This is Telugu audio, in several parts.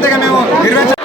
থেকে మేము నిర్వహించాం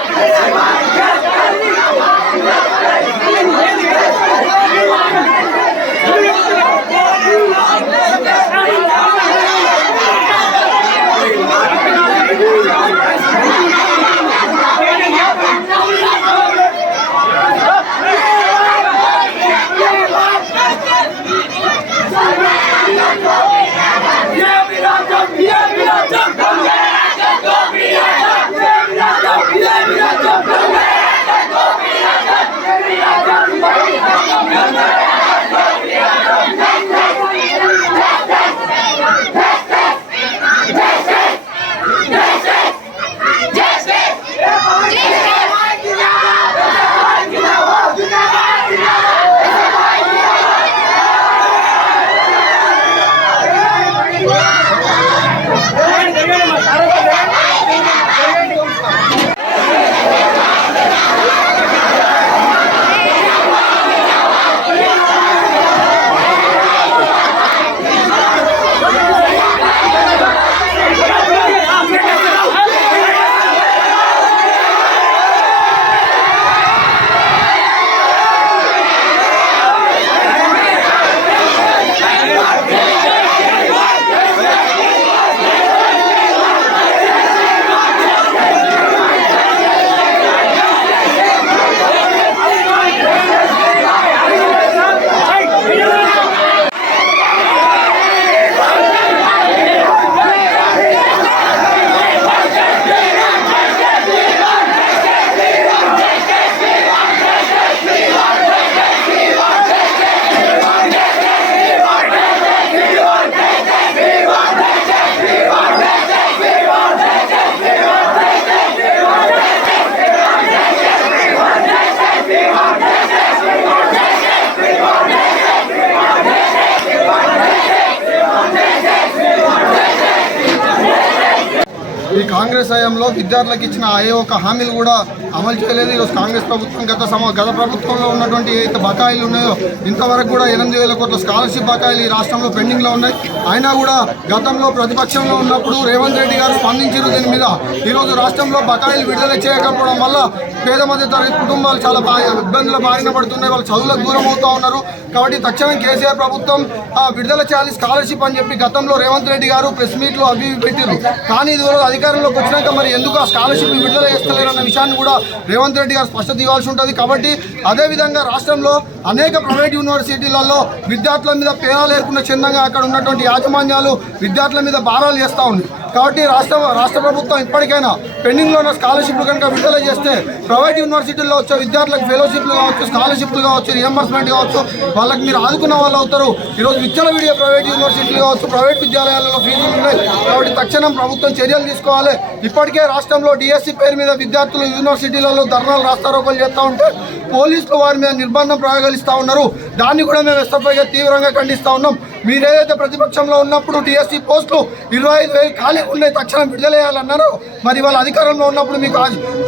ఈ కాంగ్రెస్ హయాంలో విద్యార్థులకు ఇచ్చిన ఏ ఒక్క హామీలు కూడా అమలు చేయలేదు. ఈరోజు కాంగ్రెస్ ప్రభుత్వం గత సమ గత ప్రభుత్వంలో ఉన్నటువంటి ఏదైతే బకాయిలు ఉన్నాయో ఇంతవరకు కూడా ఎనిమిది వేల కోట్ల స్కాలర్షిప్ బకాయిలు ఈ రాష్ట్రంలో పెండింగ్లో ఉన్నాయి. అయినా కూడా గతంలో ప్రతిపక్షంలో ఉన్నప్పుడు రేవంత్ రెడ్డి గారు స్పందించారు దీని మీద. ఈరోజు రాష్ట్రంలో బకాయిలు విడుదల చేయకపోవడం వల్ల పేద మధ్య తరగతి కుటుంబాలు చాలా ఇబ్బందులు బారిన పడుతున్నాయి. వాళ్ళు చదువులకు దూరం అవుతూ ఉన్నారు. కాబట్టి తక్షణం కేసీఆర్ ప్రభుత్వం ఆ, విడుదల చేయాలి స్కాలర్షిప్ అని చెప్పి గతంలో రేవంత్ రెడ్డి గారు ప్రెస్ మీట్లు అవి ఇవి పెట్టారు కానీ ఇదివరకు అధికారంలోకి వచ్చినాక మరి ఎందుకు ఆ స్కాలర్షిప్ విడుదల చేస్తలేరు అన్న విషయాన్ని కూడా రేవంత్ రెడ్డి గారు స్పష్టత ఇవ్వాల్సి ఉంటుంది. కాబట్టి అదేవిధంగా రాష్ట్రంలో అనేక ప్రైవేట్ యూనివర్సిటీలలో విద్యార్థుల మీద పేరాలు ఏర్పడిన చిన్నంగా అక్కడ ఉన్నటువంటి యాజమాన్యాలు విద్యార్థుల మీద భారాలు చేస్తూ ఉన్నాయి. కాబట్టి రాష్ట్ర రాష్ట్ర ప్రభుత్వం ఇప్పటికైనా పెండింగ్లో ఉన్న స్కాలర్షిప్లు కనుక విడుదల చేస్తే ప్రైవేట్ యూనివర్సిటీల్లో వచ్చే విద్యార్థులకు ఫెలోషిప్లు కావచ్చు స్కాలర్షిప్లు కావచ్చు రియంబర్స్మెంట్ కావచ్చు వాళ్ళకి మీరు ఆదుకున్న వాళ్ళు అవుతారు. ఈరోజు విద్యల వీడియో ప్రైవేట్ యూనివర్సిటీలు కావచ్చు ప్రైవేట్ విద్యాలయాలలో ఫీజులు ఉన్నాయి. కాబట్టి తక్షణం ప్రభుత్వం చర్యలు తీసుకోవాలి. ఇప్పటికే రాష్ట్రంలో డిఎస్సి పేరు మీద విద్యార్థులు యూనివర్సిటీలలో ధర్నాలు రాస్తారోకలు చేస్తూ ఉంటే పోలీసులు వారి మీద నిర్బంధం ప్రయోగిస్తూ ఉన్నారు. దాన్ని కూడా మేము ఎస్ఎఫ్ఐగా తీవ్రంగా ఖండిస్తూ ఉన్నాం. మీరు ఏదైతే ప్రతిపక్షంలో ఉన్నప్పుడు టీఎస్సీ పోస్టులు ఇరవై ఐదు వేలు ఖాళీ ఉన్నాయి తక్షణం విడుదలయ్యాలన్నారు మరి వాళ్ళ అధికారంలో ఉన్నప్పుడు మీకు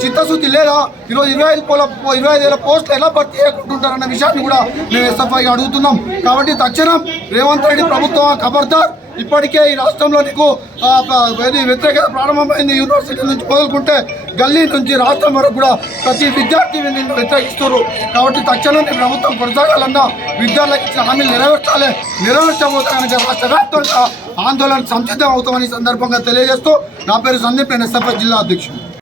చిత్తశుద్ధి లేదా? ఈరోజు ఇరవై ఐదు పోల ఇరవై ఐదు వేల పోస్టులు ఎలా భర్తీ చేయకుంటుంటారన్న విషయాన్ని కూడా మేము ఎస్ఎఫ్ఐగా అడుగుతున్నాం. కాబట్టి తక్షణం రేవంత్ రెడ్డి ప్రభుత్వం ఖబర్దార్ ఇప్పటికే ఈ రాష్ట్రంలో నీకు వ్యతిరేకత ప్రారంభమైంది యూనివర్సిటీ నుంచి మొదలుకుంటే గల్లీ నుంచి రాష్ట్రం వరకు కూడా ప్రతి విద్యార్థి నిన్ను వ్యతిరేకిస్తారు కాబట్టి తక్షణం ప్రభుత్వం కొనసాగాలన్నా విద్యార్థులకు ఇచ్చిన హామీలు నెరవేర్చాలి. నెరవేర్చబోతే కనుక రాష్ట్ర వ్యాప్తంగా ఆందోళన సంసిద్ధం అవుతామని సందర్భంగా తెలియజేస్తూ నా పేరు సందీప్ నేను ఎస్ఎఫ్ఐ జిల్లా అధ్యక్షుడు